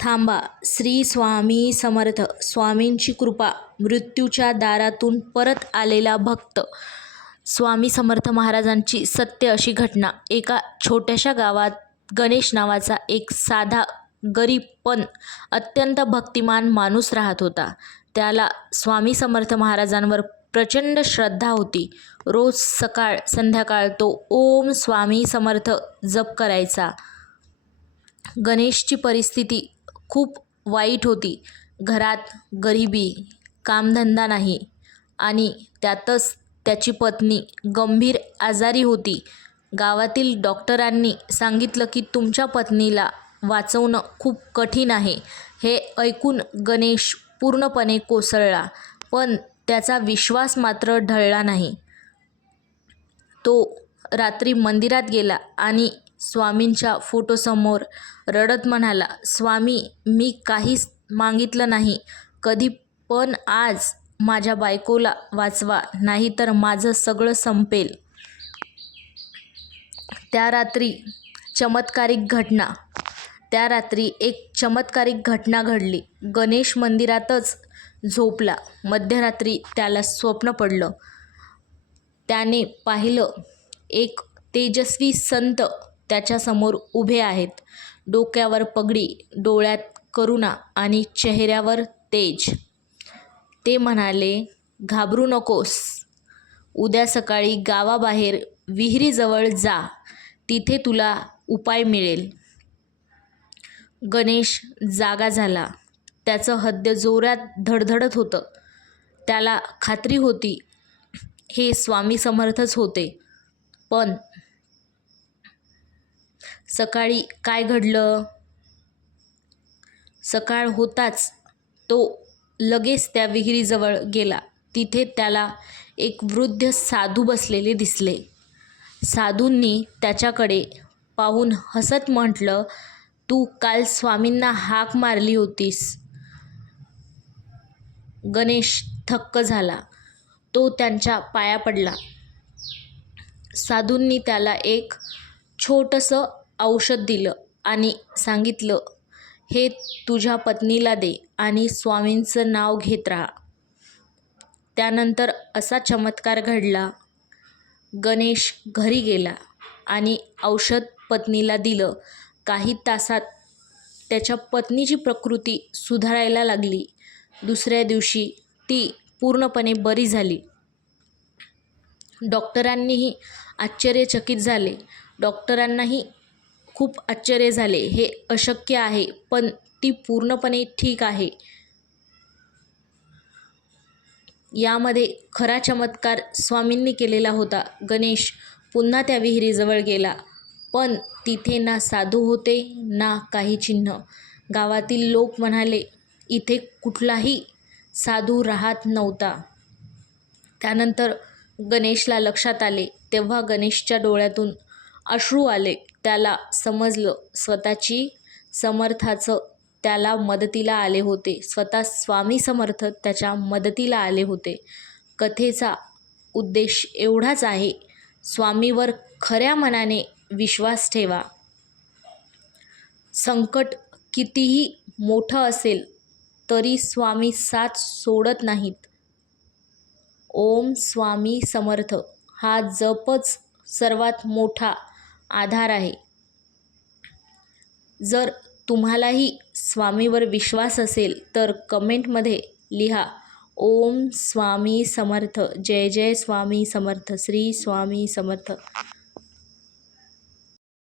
थांबा. श्री स्वामी समर्थ. स्वामींची कृपा. मृत्यूच्या दारातून परत आलेला भक्त. स्वामी समर्थ महाराजांची सत्य अशी घटना. एका छोट्याशा गावात गणेश नावाचा एक साधा, गरीब पण अत्यंत भक्तिमान माणूस राहत होता. त्याला स्वामी समर्थ महाराजांवर प्रचंड श्रद्धा होती. रोज सकाळ संध्याकाळ तो ओम स्वामी समर्थ जप करायचा. गणेशची परिस्थिती खूप वाईट होती. घरात गरिबी, कामधंदा नाही आणि त्यातच त्याची पत्नी गंभीर आजारी होती. गावातील डॉक्टरांनी सांगितलं की तुमच्या पत्नीला वाचवणं खूप कठीण आहे. हे ऐकून गणेश पूर्णपणे कोसळला, पण त्याचा विश्वास मात्र ढळला नाही. तो रात्री मंदिरात गेला आणि स्वामींच्या फोटोसमोर रडत म्हणाला, स्वामी, मी काहीच मागितलं नाही कधी, पण आज माझ्या बायकोला वाचवा, नाहीतर माझं सगळं संपेल. त्या रात्री एक चमत्कारिक घटना घडली. गणेश मंदिरातच झोपला. मध्यरात्री त्याला स्वप्न पडलं. त्याने पाहिलं, एक तेजस्वी संत त्याच्यासमोर उभे आहेत. डोक्यावर पगडी, डोळ्यात करुणा आणि चेहऱ्यावर तेज. ते म्हणाले, घाबरू नकोस. उद्या सकाळी गावाबाहेर विहिरीजवळ जा, तिथे तुला उपाय मिळेल. गणेश जागा झाला. त्याचं हृदय जोरात धडधडत होतं. त्याला खात्री होती हे स्वामी समर्थच होते. पण सकाळी काय घडलं? सकाळ होताच तो लगेच त्या विहिरीजवळ गेला. तिथे त्याला एक वृद्ध साधू बसलेले दिसले. साधूंनी त्याच्याकडे पाहून हसत म्हटलं, तू काल स्वामींना हाक मारली होतीस. गणेश थक्क झाला. तो त्यांच्या पाया पडला. साधूंनी त्याला एक छोटंसं औषध दिलं आणि सांगितलं, हे तुझ्या पत्नीला दे आणि स्वामींचं नाव घेत राहा. त्यानंतर असा चमत्कार घडला. गणेश घरी गेला आणि औषध पत्नीला दिलं. काही तासात त्याच्या पत्नीची प्रकृती सुधारायला लागली. दुसऱ्या दिवशी ती पूर्णपणे बरी झाली. डॉक्टरांनाही खूप आश्चर्य झाले. हे अशक्य आहे, पण ती पूर्णपणे ठीक आहे. यामध्ये खरा चमत्कार स्वामींनी केलेला होता. गणेश पुन्हा त्या विहिरीजवळ गेला, पण तिथे ना साधू होते ना काही चिन्ह. गावातील लोक म्हणाले, इथे कुठलाही साधू राहत नव्हता. त्यानंतर गणेशला लक्षात आले. तेव्हा गणेशच्या डोळ्यातून अश्रू आले. त्याला समजलं, स्वतःची समर्थाचं त्याला मदतीला आले होते. स्वतः स्वामी समर्थ त्याच्या मदतीला आले होते. कथेचा उद्देश एवढाच आहे, स्वामीवर खऱ्या मनाने विश्वास ठेवा. संकट कितीही मोठं असेल तरी स्वामी साथ सोडत नाहीत. ओम स्वामी समर्थ हा जपच सर्वात मोठा आधार आहे. जर तुम्हालाही स्वामीवर विश्वास असेल तर कमेंटमध्ये लिहा, ओम स्वामी समर्थ. जय जय स्वामी समर्थ. श्री स्वामी समर्थ.